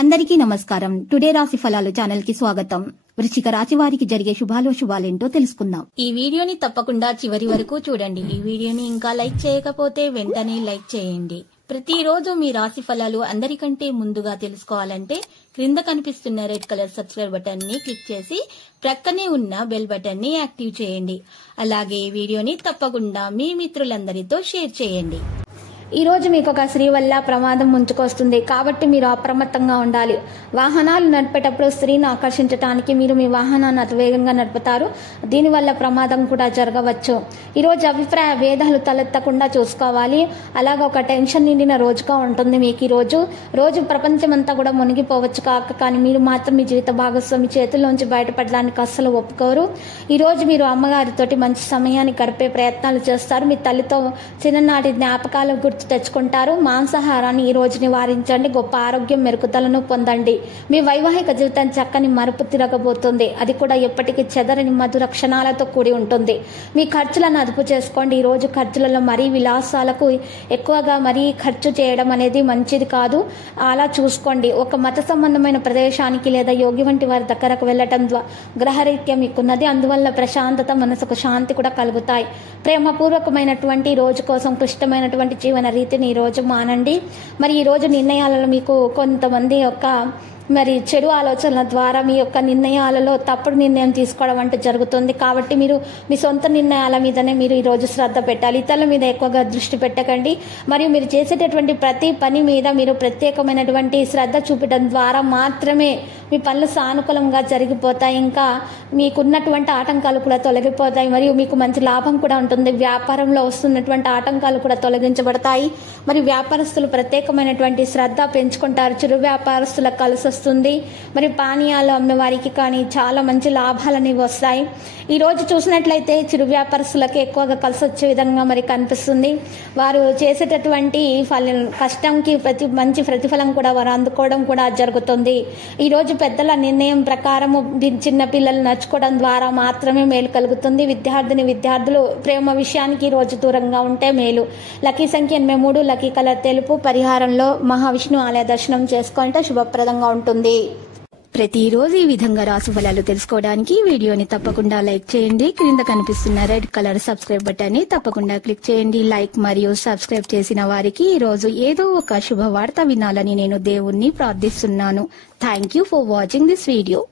అందరికీ నమస్కారం. టుడే రాశి ఫలాలు ఛానల్ కి స్వాగతం. వృశ్చిక రాశి వారికి జరిగే శుభాలేంటో తెలుసుకుందాం. ఈ వీడియోని తప్పకుండా చివరి వరకు చూడండి. ఈ వీడియోని ఇంకా లైక్ చేయకపోతే వెంటనే లైక్ చేయండి. ప్రతిరోజు మీ రాశి ఫలాలు అందరికంటే ముందుగా తెలుసుకోవాలంటే క్రింద కనిపిస్తున్న రెడ్ కలర్ సబ్స్క్రైబ్ బటన్ ని క్లిక్ చేసి ప్రక్కనే ఉన్న బెల్ బటన్ ని యాక్టివ్ చేయండి. అలాగే ఈ వీడియోని తప్పకుండా మీ మిత్రులందరితో షేర్ చేయండి. ఈ రోజు మీకు ఒక స్త్రీ వల్ల ప్రమాదం ముంచుకొస్తుంది, కాబట్టి మీరు అప్రమత్తంగా ఉండాలి. వాహనాలు నడిపేటప్పుడు స్త్రీని ఆకర్షించడానికి మీరు మీ వాహనాన్ని అతి వేగంగా నడుపుతారు. దీనివల్ల ప్రమాదం కూడా జరగవచ్చు. ఈరోజు అభిప్రాయ భేదాలు తలెత్తకుండా చూసుకోవాలి. అలాగే ఒక టెన్షన్ నిండిన రోజుగా ఉంటుంది మీకు. ఈ రోజు ప్రపంచం అంతా కూడా మునిగిపోవచ్చు కానీ మీరు మాత్రం మీ జీవిత భాగస్వామి చేతుల్లోంచి బయటపడడానికి అస్సలు ఒప్పుకోరు. ఈ రోజు మీరు అమ్మగారితోటి మంచి సమయాన్ని గడిపే ప్రయత్నాలు చేస్తారు. మీ తల్లితో చిన్ననాటి జ్ఞాపకాలు గుర్తు తెచ్చుకుంటారు. మాంసాహారాన్ని ఈ రోజు నివారించండి. గొప్ప ఆరోగ్యం మెరుగుదలను పొందండి. మీ వైవాహిక జీవితం చక్కని మరుపు తిరగబోతుంది. అది కూడా ఎప్పటికీ చెదరని మధుర క్షణాలతో కూడి ఉంటుంది. మీ ఖర్చులను అదుపు చేసుకోండి. ఈ రోజు ఖర్చులలో మరీ విలాసాలకు ఎక్కువగా మరీ ఖర్చు చేయడం అనేది మంచిది కాదు. అలా చూసుకోండి. ఒక మత సంబంధమైన ప్రదేశానికి లేదా యోగి వంటి వారి దగ్గరకు వెళ్లటం గ్రహరీత్యం మీకున్నది. అందువల్ల ప్రశాంతత, మనసుకు శాంతి కూడా కలుగుతాయి. ప్రేమపూర్వకమైనటువంటి రోజు కోసం క్లిష్టమైనటువంటి జీవన రీతిని ఈ రోజు మానండి. మరి ఈ రోజు నిర్ణయాలలో మీకు కొంతమంది మరి చెడు ఆలోచనల ద్వారా మీ యొక్క నిర్ణయాలలో తప్పుడు నిర్ణయం తీసుకోవడం అంటూ జరుగుతుంది. కాబట్టి మీరు మీ సొంత నిర్ణయాల మీదనే మీరు ఈరోజు శ్రద్ధ పెట్టాలి. ఇతరుల మీద ఎక్కువగా దృష్టి పెట్టకండి. మరియు మీరు చేసేటటువంటి ప్రతి పని మీద మీరు ప్రత్యేకమైనటువంటి శ్రద్ధ చూపడం ద్వారా మాత్రమే మీ పనులు సానుకూలంగా జరిగిపోతాయి. ఇంకా మీకున్నటువంటి ఆటంకాలు కూడా తొలగిపోతాయి. మరియు మీకు మంచి లాభం కూడా ఉంటుంది. వ్యాపారంలో వస్తున్నటువంటి ఆటంకాలు కూడా తొలగించబడతాయి. మరి వ్యాపారస్తులు ప్రత్యేకమైనటువంటి శ్రద్ధ పెంచుకుంటారు. చిరు వ్యాపారస్తులకు కలిసి వస్తుంది. మరి పానీయాలు అమ్మే వారికి కానీ చాలా మంచి లాభాలు అనేవి వస్తాయి. ఈ రోజు చూసినట్లయితే చిరు వ్యాపారస్తులకు ఎక్కువగా కలిసి వచ్చే విధంగా మరి కనిపిస్తుంది. వారు చేసేటటువంటి కష్టంకి మంచి ప్రతిఫలం కూడా వారు అందుకోవడం కూడా జరుగుతుంది. ఈ రోజు పెద్దల నిర్ణయం ప్రకారము చిన్న పిల్లలు నడుచుకోవడం ద్వారా మాత్రమే మేలు కలుగుతుంది. విద్యార్థులు ప్రేమ విషయానికి ఈ రోజు దూరంగా ఉంటే మేలు. లక్కీ సంఖ్య 83, లక్కీ కలర్ తెలుపు. పరిహారంలో మహావిష్ణు ఆలయ దర్శనం చేసుకుంటే శుభప్రదంగా ఉంటుంది. ప్రతిరోజు ఈ విధంగా రాశి ఫలాలు తెలుసుకోవడానికి వీడియోని తప్పకుండా లైక్ చేయండి. క్రింద కనిపిస్తున్న రెడ్ కలర్ సబ్స్క్రైబ్ బటన్ ని తప్పకుండా క్లిక్ చేయండి. లైక్ మరియు సబ్స్క్రైబ్ చేసిన వారికి ఈ రోజు ఏదో ఒక శుభవార్త వినాలని నేను దేవుణ్ణి ప్రార్థిస్తున్నాను. Thank you for watching this video.